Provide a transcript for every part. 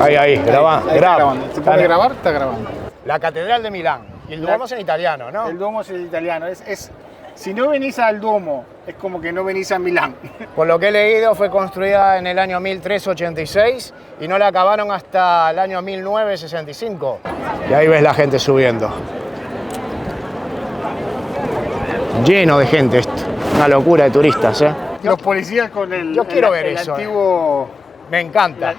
Ahí, graba. Está grabando. ¿Se puede grabar? Está grabando. La Catedral de Milán. Y el Duomo es en italiano, ¿no? El Duomo es el italiano. Si no venís al Duomo, es como que no venís a Milán. Por lo que he leído, fue construida en el año 1386 y no la acabaron hasta el año 1965. Y ahí ves la gente subiendo. Lleno de gente esto. Una locura de turistas, ¿eh? Los policías con Yo quiero ver eso, antiguo... Me encanta.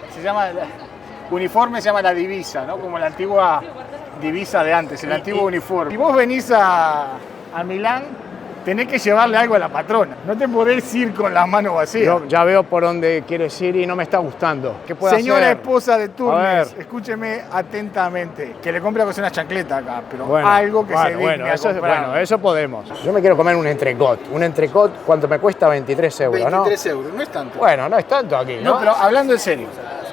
Uniforme se llama la divisa, ¿no? Como la antigua divisa de antes, el antiguo uniforme. Si vos venís a Milán, tenés que llevarle algo a la patrona. No te podés ir con las manos vacías. Yo ya veo por dónde quieres ir y no me está gustando. ¿Qué puedo hacer? Señora esposa de Turnes, escúcheme atentamente. Que le compre una chancleta acá, pero algo que se digne a comprar. Bueno, eso podemos. Yo me quiero comer un entrecot. Un entrecot, ¿cuánto me cuesta? 23 euros, 23 euros, no es tanto. Bueno, no es tanto aquí, ¿no? No, pero hablando en serio,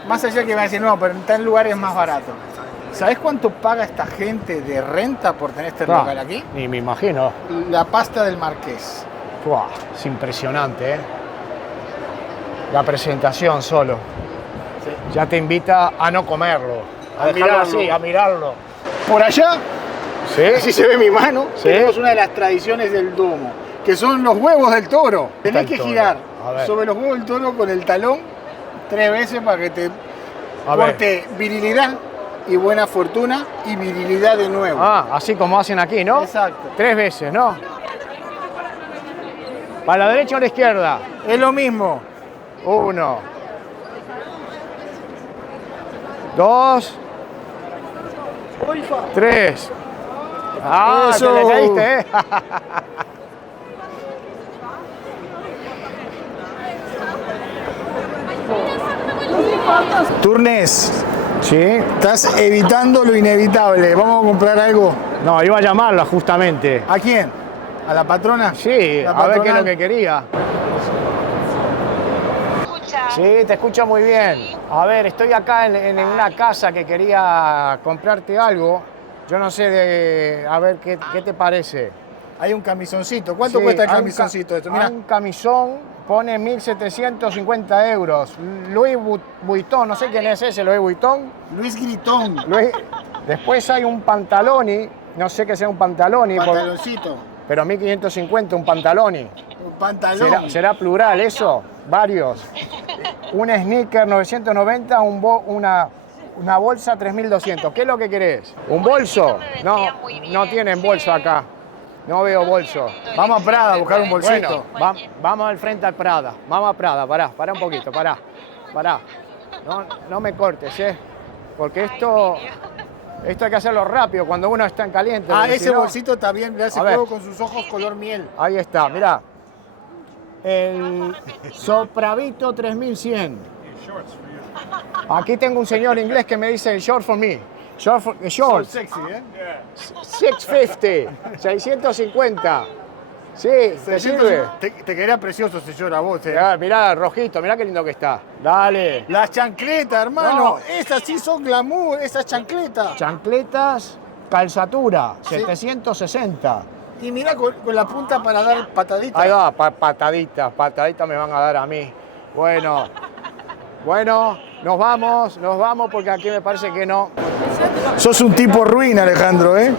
más allá que me van a decir, no, pero en tal lugar es más barato. ¿Sabés cuánto paga esta gente de renta por tener este local aquí? Ni me imagino. La pasta del Marqués. Uah, es impresionante, ¿eh? La presentación solo. Sí. Ya te invita a no comerlo, a dejarlo así, a mirarlo. Por allá, ¿sí? Así se ve mi mano, ¿sí? Tenemos una de las tradiciones del Duomo, que son los huevos del toro. Tenés que girar sobre los huevos del toro con el talón 3 veces para que te aporte virilidad y buena fortuna y virilidad de nuevo. Ah, así como hacen aquí, ¿no? Exacto. 3 veces, ¿no? ¿Para la derecha o la izquierda? Es lo mismo. 1, 2, 3. Ah, eso. te le caíste, ¿eh? Turnes, Sí. estás evitando lo inevitable. ¿Vamos a comprar algo? No, iba a llamarla justamente. ¿A quién? ¿A la patrona? Sí, ¿La a ver qué es patronal? lo que quería. Sí, te escucho muy bien. A ver, estoy acá en una casa que quería comprarte algo. Yo no sé a ver qué te parece. Hay un camisoncito. ¿Cuánto Sí, cuesta el hay camisoncito esto? Mirá. Un camisón pone 1.750 euros. Louis Vuitton, no sé quién es ese, Louis Vuitton. Luis Gritón. Después hay un pantaloni, no sé qué sea un pantaloni. Pantaloncito. Pero 1.550 un pantaloni. Un pantalón. ¿Será plural eso? Varios. Un sneaker 990, una bolsa 3.200. ¿Qué es lo que querés? ¿Un bolso? No tienen bolso acá. No veo bolso. Vamos a Prada a buscar un bolsito. Bueno, vamos al frente al Prada. Vamos a Prada, pará un poquito, pará. No me cortes, ¿eh? Porque esto hay que hacerlo rápido cuando uno está en caliente. Ese bolsito está bien, mirá ese juego con sus ojos color miel. Ahí está, mirá. El Sopravito 3100. Aquí tengo un señor inglés que me dice short for me. Short. Sexy, ¿eh? 650. 650. Sí, te sirve. Te quedaría precioso ese short a vos, ¿eh? Mirá, rojito, mirá qué lindo que está. Dale. Las chancletas, hermano. No. Esas sí son glamour, esas chancletas. Chancletas, calzatura, 760. Y mirá con la punta para dar pataditas. Ahí va, pataditas me van a dar a mí. Bueno, nos vamos porque aquí me parece que no. Sos un tipo ruin, Alejandro, ¿eh?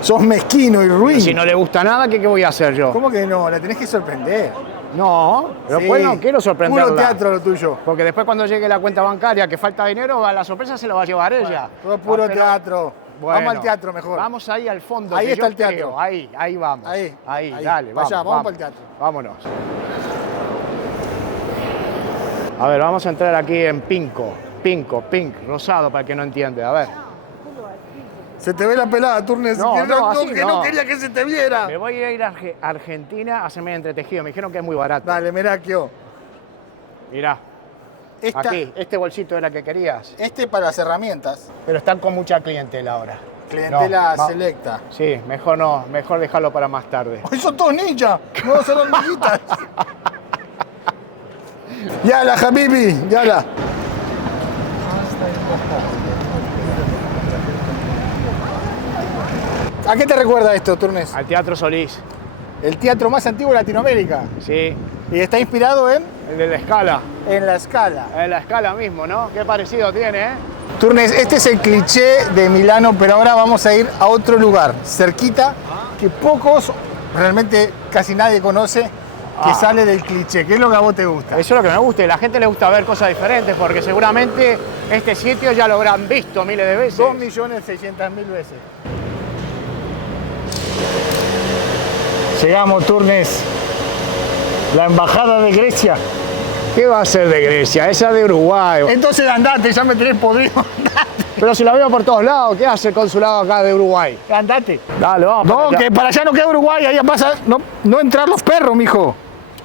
Sos mezquino y ruin. Si no le gusta nada, ¿qué voy a hacer yo? ¿Cómo que no? La tenés que sorprender. No, pero Sí. pues no quiero sorprenderla. Puro teatro lo tuyo. Porque después cuando llegue la cuenta bancaria que falta dinero, a la sorpresa se lo va a llevar ella. Todo puro teatro. Bueno, vamos al teatro mejor. Vamos ahí al fondo. Ahí que está yo el teatro. creo. Ahí vamos. Ahí, dale, vamos para el teatro. Vámonos. A ver, vamos a entrar aquí en pink, rosado para el que no entiende. A ver. Se te ve la pelada, Turnes. No quería que se te viera. Me voy a ir a Argentina a hacerme entretejido. Me dijeron que es muy barato. Dale, Merakio. Mirá. Aquí, este bolsito era el que querías. Este para las herramientas. Pero están con mucha clientela ahora. Clientela selecta. Sí, mejor no, mejor dejarlo para más tarde. ¡Hoy son todos ninjas! ¡No son hormiguitas! ¡Yala, Habibi! ¡Yala! ¿A qué te recuerda esto, Turnes? Al Teatro Solís. El teatro más antiguo de Latinoamérica. Sí. Y está inspirado en El de la Scala. En la Scala. En la Scala mismo, ¿no? Qué parecido tiene, ¿eh? Turnes, este es el cliché de Milano, pero ahora vamos a ir a otro lugar, cerquita, que pocos, realmente casi nadie conoce, que sale del cliché. ¿Qué es lo que a vos te gusta? Eso es lo que me gusta y a la gente le gusta ver cosas diferentes porque seguramente este sitio ya lo habrán visto miles de veces. 2.600.000 veces. Llegamos, Turnes. La embajada de Grecia. ¿Qué va a ser de Grecia? Esa de Uruguay. Entonces andate, ya me tenés podrido. Pero si la veo por todos lados, ¿qué hace el consulado acá de Uruguay? Andate. Dale, vamos. No, que para allá no queda Uruguay, allá pasa. No entrar los perros, mijo.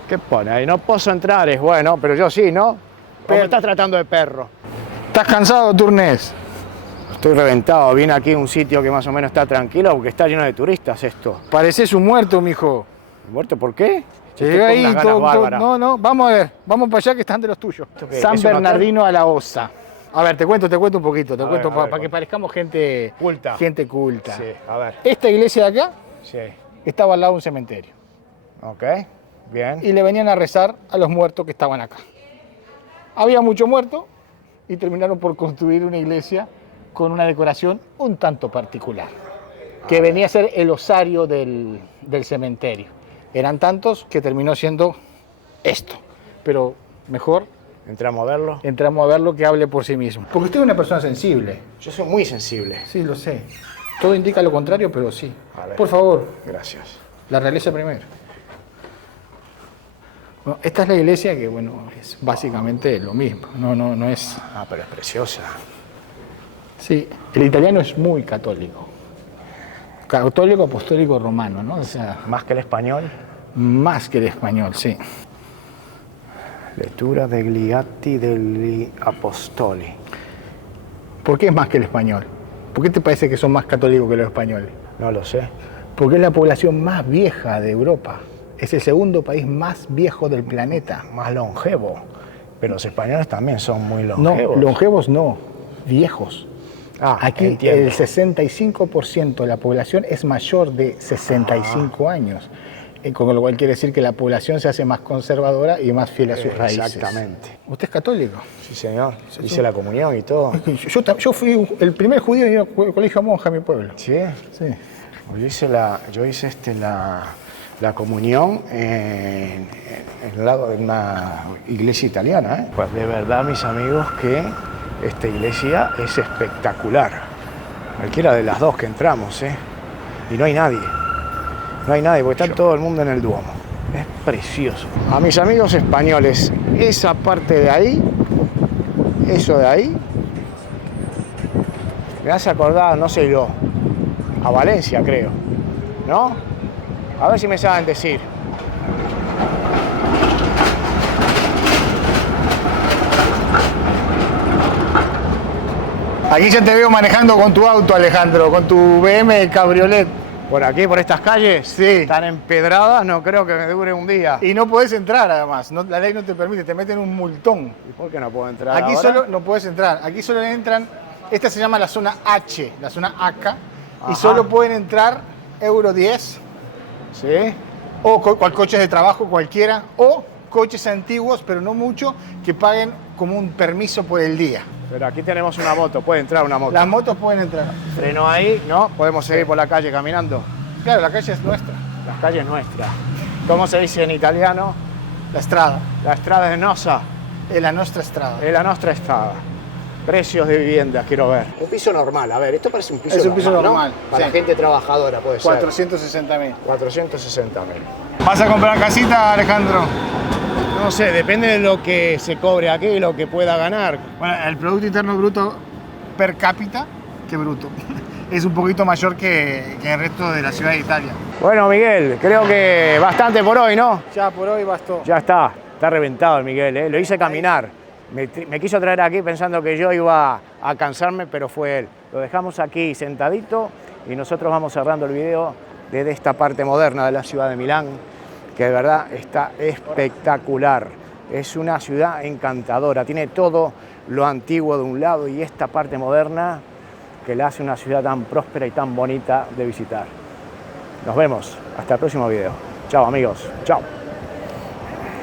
¿Qué pone ahí? No puedo entrar, es bueno, pero yo sí, ¿no? ¿O me estás tratando de perro? ¿Estás cansado, Turnes? Estoy reventado. Vine aquí a un sitio que más o menos está tranquilo porque está lleno de turistas esto. Pareces un muerto, mijo. ¿Muerto por qué? Llega ahí, no, vamos a ver, vamos para allá que están de los tuyos. San Bernardino a la Osa. A ver, te cuento un poquito, para que parezcamos gente culta. Gente culta. Sí, a ver. Esta iglesia de acá Sí. estaba al lado de un cementerio. Ok, bien. Y le venían a rezar a los muertos que estaban acá. Había muchos muertos y terminaron por construir una iglesia con una decoración un tanto particular, que venía a ser el osario del cementerio. Eran tantos que terminó siendo esto, pero mejor ¿Entramos a verlo? entramos a verlo que hable por sí mismo. Porque usted es una persona sensible. Yo soy muy sensible. Sí, lo sé. Todo indica lo contrario, pero sí. A ver. Por favor, Gracias. la realeza primero. Bueno, esta es la iglesia que, bueno, es básicamente lo mismo. No es... Ah, pero es preciosa. Sí, el italiano es muy católico. Católico apostólico romano, ¿no? O sea, ¿Más que el español? más que el español, sí. Lettura degli Atti degli Apostoli. ¿Por qué es más que el español? ¿Por qué te parece que son más católicos que los españoles? No lo sé. Porque es la población más vieja de Europa. Es el segundo país más viejo del planeta. Más longevo. Pero los españoles también son muy longevos. No, longevos no, viejos. Aquí entiendo. el 65% de la población es mayor de 65 años. Con lo cual quiere decir que la población se hace más conservadora y más fiel a sus raíces. Exactamente. ¿Usted es católico? Sí, señor. Hice la comunión y todo. Yo fui el primer judío en ir al colegio monja en mi pueblo. ¿Sí? Sí. Yo hice la comunión en el lado de una iglesia italiana, ¿eh? Pues de verdad, mis amigos, que esta iglesia es espectacular. Cualquiera de las dos que entramos, ¿eh? Y no hay nadie. No hay nadie, porque está todo el mundo en el Duomo. Es precioso. A mis amigos españoles, esa parte de ahí, eso de ahí, me hace acordar, no sé yo, a Valencia, creo. ¿No? A ver si me saben decir. Aquí ya te veo manejando con tu auto, Alejandro, con tu BM Cabriolet. Por aquí, por estas calles, Sí. tan empedradas, no creo que me dure un día. Y no podés entrar, además. La ley no te permite, te meten un multón. ¿Y por qué no puedo entrar Aquí ahora? solo no puedes entrar. Aquí solo entran, esta se llama la zona H, la zona AK. Ajá. Y solo pueden entrar Euro 10 ¿Sí? o coches de trabajo cualquiera, o coches antiguos, pero no mucho, que paguen como un permiso por el día. Pero aquí tenemos una moto, puede entrar una moto. Las motos pueden entrar. Freno ahí, ¿no? Podemos seguir por la calle caminando. Claro, la calle es nuestra, La calle es nuestra. ¿Cómo se dice en italiano? la estrada, La strada es nostra. es la nuestra estrada. Es la nostra strada. Precios de viviendas, quiero ver. Un piso normal, a ver, esto parece un piso Es un piso normal, ¿no? Para sí. gente trabajadora puede ser. 460.000. 460.000. ¿Vas a comprar casita, Alejandro? No sé, depende de lo que se cobre aquí y lo que pueda ganar. Bueno, el Producto Interno Bruto per cápita, que bruto, es un poquito mayor que el resto de la ciudad de Italia. Bueno, Miguel, creo que bastante por hoy, ¿no? Ya por hoy bastó. Ya está reventado el Miguel, ¿eh? Lo hice caminar. Me quiso traer aquí pensando que yo iba a cansarme, pero fue él. Lo dejamos aquí sentadito y nosotros vamos cerrando el video desde esta parte moderna de la ciudad de Milán, que de verdad está espectacular. Es una ciudad encantadora, tiene todo lo antiguo de un lado y esta parte moderna que la hace una ciudad tan próspera y tan bonita de visitar. Nos vemos, hasta el próximo video. Chao amigos, chao.